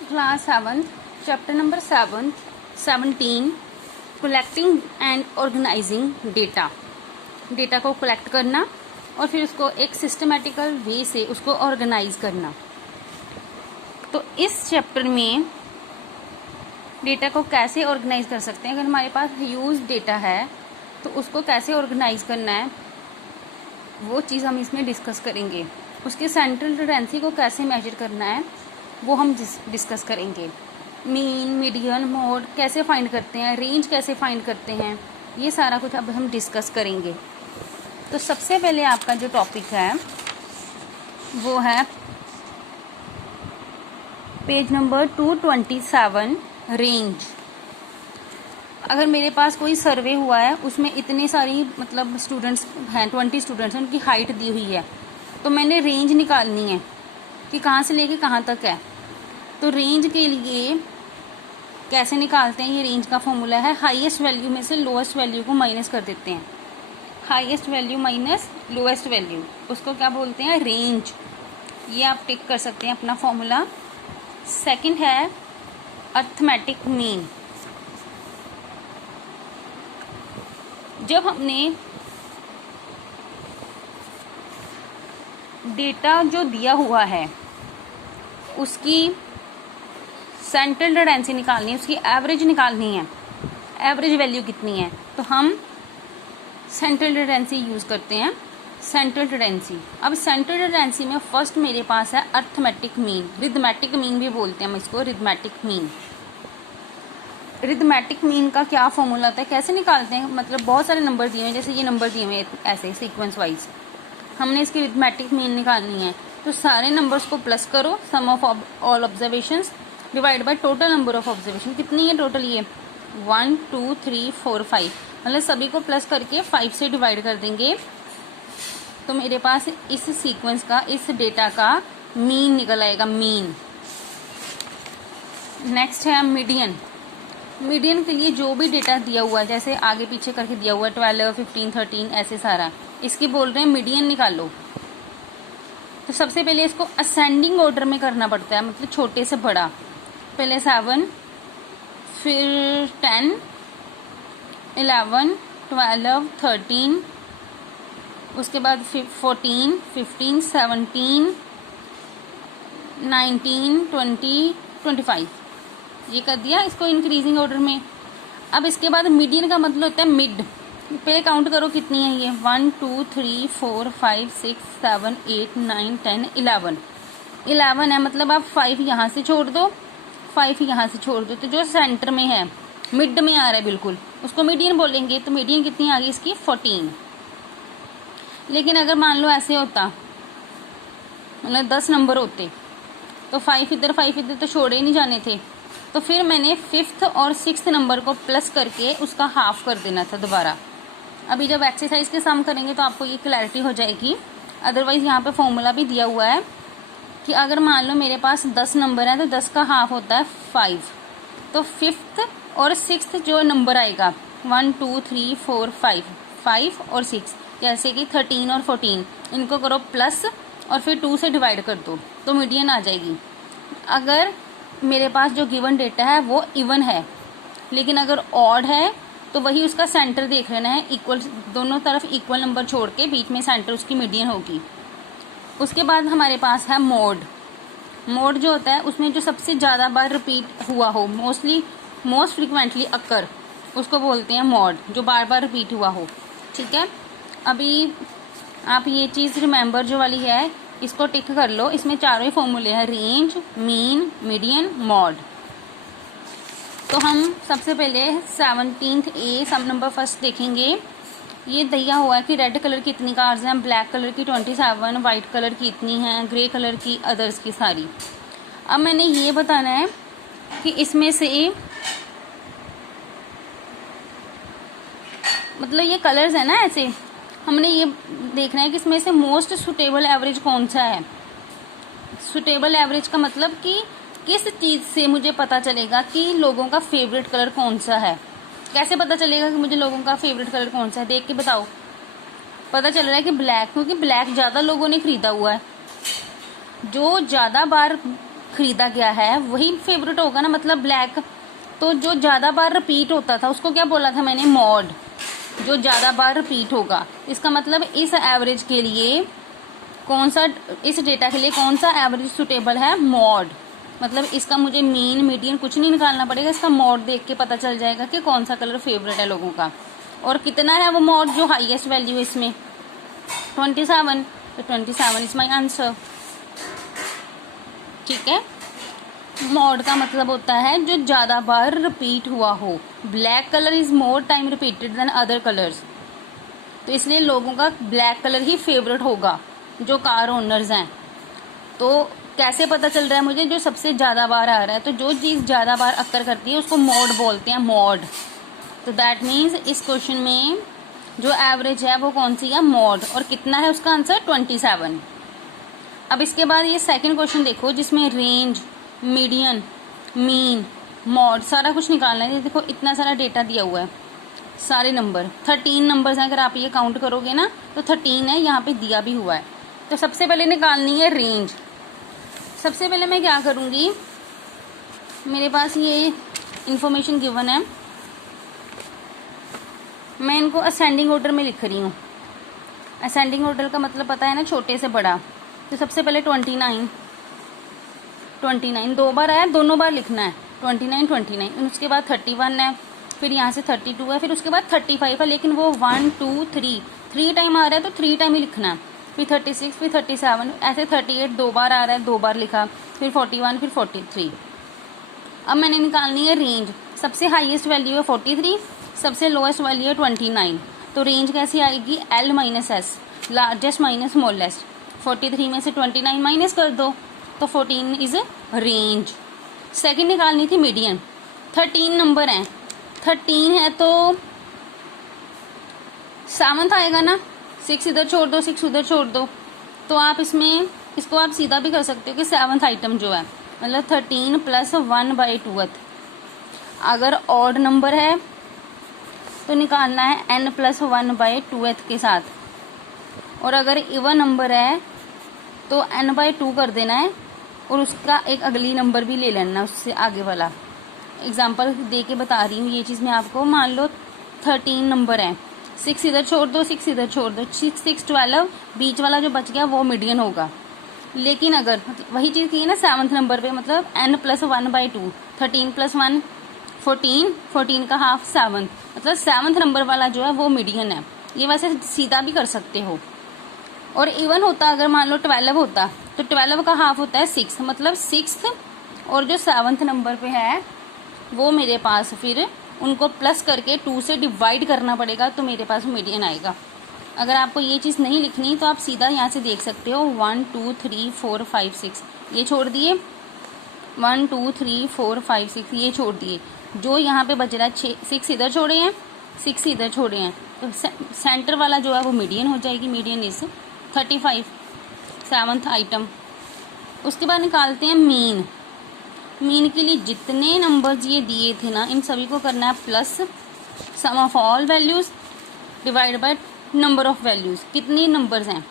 Class 7 chapter number 17 collecting and organising data. Data को collect करना और फिर उसको एक सिस्टमेटिकल वे से उसको ऑर्गेनाइज करना। तो इस चैप्टर में डेटा को कैसे ऑर्गेनाइज कर सकते हैं, अगर हमारे पास ह्यूज डेटा है तो उसको कैसे ऑर्गेनाइज करना है वो चीज़ हम इसमें डिस्कस करेंगे। उसके सेंट्रल टेंडेंसी को कैसे मेजर करना है वो हम डिस्कस करेंगे। मीन, मीडियन, मोड कैसे फाइंड करते हैं, रेंज कैसे फाइंड करते हैं, ये सारा कुछ अब हम डिस्कस करेंगे। तो सबसे पहले आपका जो टॉपिक है वो है पेज नंबर 227 रेंज। अगर मेरे पास कोई सर्वे हुआ है उसमें इतने सारी मतलब स्टूडेंट्स हैं, 20 स्टूडेंट्स हैं, उनकी हाइट दी हुई है, तो मैंने रेंज निकालनी है कि कहाँ से लेके कहाँ तक है। तो रेंज के लिए कैसे निकालते हैं, ये रेंज का फॉर्मूला है हाईएस्ट वैल्यू में से लोएस्ट वैल्यू को माइनस कर देते हैं। Highest value minus lowest value, उसको क्या बोलते हैं, रेंज। ये आप टिक कर सकते हैं अपना फॉर्मूला। सेकंड है अर्थमेटिक मीन। जब हमने डेटा जो दिया हुआ है उसकी सेंट्रल टेंडेंसी निकालनी है, उसकी एवरेज निकालनी है, एवरेज वैल्यू कितनी है, तो हम सेंट्रल टेंडेंसी यूज करते हैं। सेंट्रल टेंडेंसी, अब सेंट्रल टेंडेंसी में फर्स्ट मेरे पास है अर्थमेटिक मीन, रिथमेटिक मीन भी बोलते हैं हम इसको, रिथमेटिक मीन। रिथमेटिक मीन का क्या फॉर्मूला होता है, कैसे निकालते हैं, मतलब बहुत सारे नंबर दिए हुए हैं, जैसे ये नंबर दिए हुए हैं ऐसे सीक्वेंस वाइज, हमने इसकी रिथमेटिक मीन निकालनी है। तो सारे नंबर्स को प्लस करो, sum of all observations divide by total number of observation. कितनी है टोटल, ये 1 2 3 4 5, मतलब सभी को प्लस करके 5 से डिवाइड कर देंगे तो मेरे पास इस सीक्वेंस का, इस डेटा का मीन निकल आएगा, मीन। नेक्स्ट है मीडियन। मीडियन के लिए जो भी डेटा दिया हुआ है, जैसे आगे पीछे करके दिया हुआ है 12 15 13 ऐसे सारा, इसकी बोल रहे हैं मीडियन निकालो। तो सबसे पहले इसको असेंडिंग ऑर्डर में करना पड़ता है, मतलब छोटे से बड़ा। पहले 7, फिर 10, 11, 12, 13, उसके बाद 14, 15, 17, 19, 20, 25, ये कर दिया इसको इंक्रीजिंग ऑर्डर में। अब इसके बाद मीडियन का मतलब होता है मिड। पहले काउंट करो कितनी है ये, 1 2 3 4 5 6 7 8 9 10 11 11 है, मतलब आप 5 यहाँ से छोड़ दो, 5 यहाँ से छोड़ दो, तो जो सेंटर में है, मिड में आ रहा है बिल्कुल, उसको मीडियन बोलेंगे। तो मीडियन कितनी आ गई इसकी, 14। लेकिन अगर मान लो ऐसे होता, मतलब 10 नंबर होते तो 5 इधर 5 इधर तो छोड़े ही नहीं जाने थे, तो फिर मैंने 5th और 6th नंबर को प्लस करके उसका हाफ कर देना था दोबारा। अभी जब एक्सरसाइज के सम करेंगे तो आपको ये क्लैरिटी हो जाएगी। अदरवाइज यहाँ पे फॉर्मूला भी दिया हुआ है कि अगर मान लो मेरे पास 10 नंबर है तो 10 का हाफ होता है 5, तो 5th और 6th जो नंबर आएगा 1 2 3 4 5 और 6, जैसे कि 13 और 14, इनको करो प्लस और फिर 2 से डिवाइड कर दो तो मीडियन आ जाएगी। अगर मेरे पास जो गिवन डेटा है वो इवन है, लेकिन अगर ऑड है तो वही उसका सेंटर देख लेना है, इक्वल, दोनों तरफ इक्वल नंबर छोड़ के बीच में सेंटर उसकी मीडियन होगी। उसके बाद हमारे पास है मोड। मोड जो होता है उसमें जो सबसे ज़्यादा बार रिपीट हुआ हो, मोस्ट फ्रिक्वेंटली अकर, उसको बोलते हैं मोड, जो बार बार रिपीट हुआ हो। ठीक है, अभी आप ये चीज़ रिमेंबर जो वाली है इसको टिक कर लो। इसमें चारों ही फॉर्मूले हैं, रेंज, मीन, मीडियन, मॉड। तो हम सबसे पहले 17th ए सम नंबर फर्स्ट देखेंगे। ये दिया हुआ है कि रेड कलर की इतनी कार्स हैं, ब्लैक कलर की 27, वाइट कलर की इतनी हैं, ग्रे कलर की अदर्स की सारी। अब मैंने ये बताना है कि इसमें से मतलब ये कलर्स है ना ऐसे, हमने ये देखना है कि इसमें से मोस्ट सुटेबल एवरेज कौन सा है। सुटेबल एवरेज का मतलब कि किस चीज़ से मुझे पता चलेगा कि लोगों का फेवरेट कलर कौन सा है। कैसे पता चलेगा कि मुझे लोगों का फेवरेट कलर कौन सा है, देख के बताओ। पता चल रहा है कि ब्लैक, क्योंकि ब्लैक ज़्यादा लोगों ने खरीदा हुआ है। जो ज़्यादा बार खरीदा गया है वही फेवरेट होगा ना, मतलब ब्लैक। तो जो ज़्यादा बार रिपीट होता था उसको क्या बोला था मैंने, मॉड। जो ज़्यादा बार रिपीट होगा, इसका मतलब इस एवरेज के लिए कौन सा, इस डेटा के लिए कौन सा एवरेज सुटेबल है, मॉड। मतलब इसका मुझे मीन मीडियन कुछ नहीं निकालना पड़ेगा, इसका मॉड देख के पता चल जाएगा कि कौन सा कलर फेवरेट है लोगों का। और कितना है वो मॉड, जो हाईएस्ट वैल्यू है इसमें 27, तो 27 इज माई आंसर। ठीक है, मॉड का मतलब होता है जो ज़्यादा बार रिपीट हुआ हो। Black colour is more time repeated then other colours, तो इसलिए लोगों का ब्लैक कलर ही फेवरेट होगा जो कार ओनर्स हैं। तो कैसे पता चल रहा है मुझे, जो सबसे ज़्यादा बार आ रहा है, तो जो चीज़ ज़्यादा बार अक्कर करती है उसको मॉड बोलते हैं, मॉड। तो दैट मीन्स इस क्वेश्चन में जो एवरेज है वो कौन सी है, मॉड। और कितना है उसका आंसर, 27। अब इसके बाद ये सेकंड क्वेश्चन देखो जिसमें रेंज, मीडियन, मीन, मॉड सारा कुछ निकालना है। देखो इतना सारा डेटा दिया हुआ है, सारे नंबर 13 नंबर्स हैं। अगर आप ये काउंट करोगे ना तो 13 है, यहाँ पे दिया भी हुआ है। तो सबसे पहले निकालनी है रेंज। सबसे पहले मैं क्या करूँगी, मेरे पास ये इंफॉर्मेशन गिवन है, मैं इनको असेंडिंग ऑर्डर में लिख रही हूँ। असेंडिंग ऑर्डर का मतलब पता है ना, छोटे से बड़ा। तो सबसे पहले 29 दो बार आया, दोनों बार लिखना है 29, उसके बाद 31 है, फिर यहाँ से 32 है, फिर उसके बाद 35 है, लेकिन वो 1 2 3 टाइम आ रहा है तो 3 टाइम ही लिखना है। फिर 36, फिर 37, ऐसे 38 दो बार आ रहा है, 2 बार लिखा, फिर 41, फिर 43। अब मैंने निकालनी है रेंज। सबसे हाईएस्ट वैल्यू है 43, सबसे लोएस्ट वैल्यू है 29। तो रेंज कैसी आएगी, L minus S, largest minus smallest. 43 में से 29 माइनस कर दो तो 14 इज रेंज। सेकंड निकालनी थी मीडियन। 13 नंबर हैं, 13 है तो 7th आएगा ना, 6 इधर छोड़ दो, 6 उधर छोड़ दो। तो आप इसमें इसको आप सीधा भी कर सकते हो कि 7th आइटम जो है, मतलब 13 प्लस 1/2। अगर ऑड नंबर है तो निकालना है n प्लस 1/2 के साथ, और अगर इवन नंबर है तो n/2 कर देना है, और उसका एक अगली नंबर भी ले लेना, उससे आगे वाला। एग्जाम्पल दे के बता रही हूँ ये चीज़ मैं आपको। मान लो 13 नंबर है, 6 इधर छोड़ दो, 6 इधर छोड़ दो, 6 12, बीच वाला जो बच गया वो मीडियन होगा। लेकिन अगर वही चीज़ की है ना 7th नंबर पे, मतलब n प्लस 1/2, 13 प्लस 1 14, 14 का हाफ 7, मतलब 7th नंबर वाला जो है वो मीडियन है। ये वैसे सीधा भी कर सकते हो। और इवन होता अगर मान लो 12 होता तो 12 का हाफ होता है 6, मतलब 6th और जो 7th नंबर पे है वो मेरे पास फिर उनको प्लस करके 2 से डिवाइड करना पड़ेगा, तो मेरे पास मीडियन आएगा। अगर आपको ये चीज़ नहीं लिखनी तो आप सीधा यहाँ से देख सकते हो 1 2 3 4 5 6 ये छोड़ दिए, 1 2 3 4 5 6 ये छोड़ दिए। जो यहाँ पे बच रहा है 6 इधर छोड़े हैं, 6 इधर छोड़े हैं, तो सेंटर वाला जो है वो मीडियन हो जाएगी। Median is 35, 7th item. उसके बाद निकालते हैं मीन। मीन के लिए जितने नंबर्स ये दिए थे ना, इन सभी को करना है plus sum of all values divide by number of values. कितने नंबर्स हैं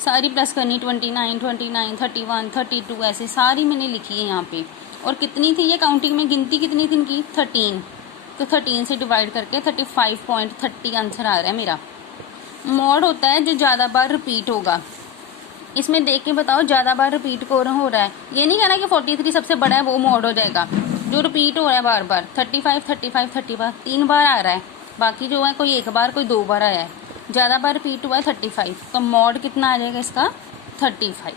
सारी प्लस करनी, 29, 31, 32 ऐसे सारी मैंने लिखी है यहाँ पे। और कितनी थी ये काउंटिंग में, गिनती कितनी थी इनकी, 13। तो 13 से डिवाइड करके 35.30 आंसर आ रहा है मेरा। मॉड होता है जो ज़्यादा बार रिपीट होगा। इसमें देख के बताओ ज़्यादा बार रिपीट हो रहा है, ये नहीं कहना कि 43 सबसे बड़ा है वो मॉड हो जाएगा। जो रिपीट हो रहा है बार बार 35, 35, 35 3 बार आ रहा है, बाकी जो है कोई 1 बार कोई 2 बार आया है, ज़्यादा बार रिपीट हुआ है 35, तो मॉड कितना आ जाएगा इसका 35।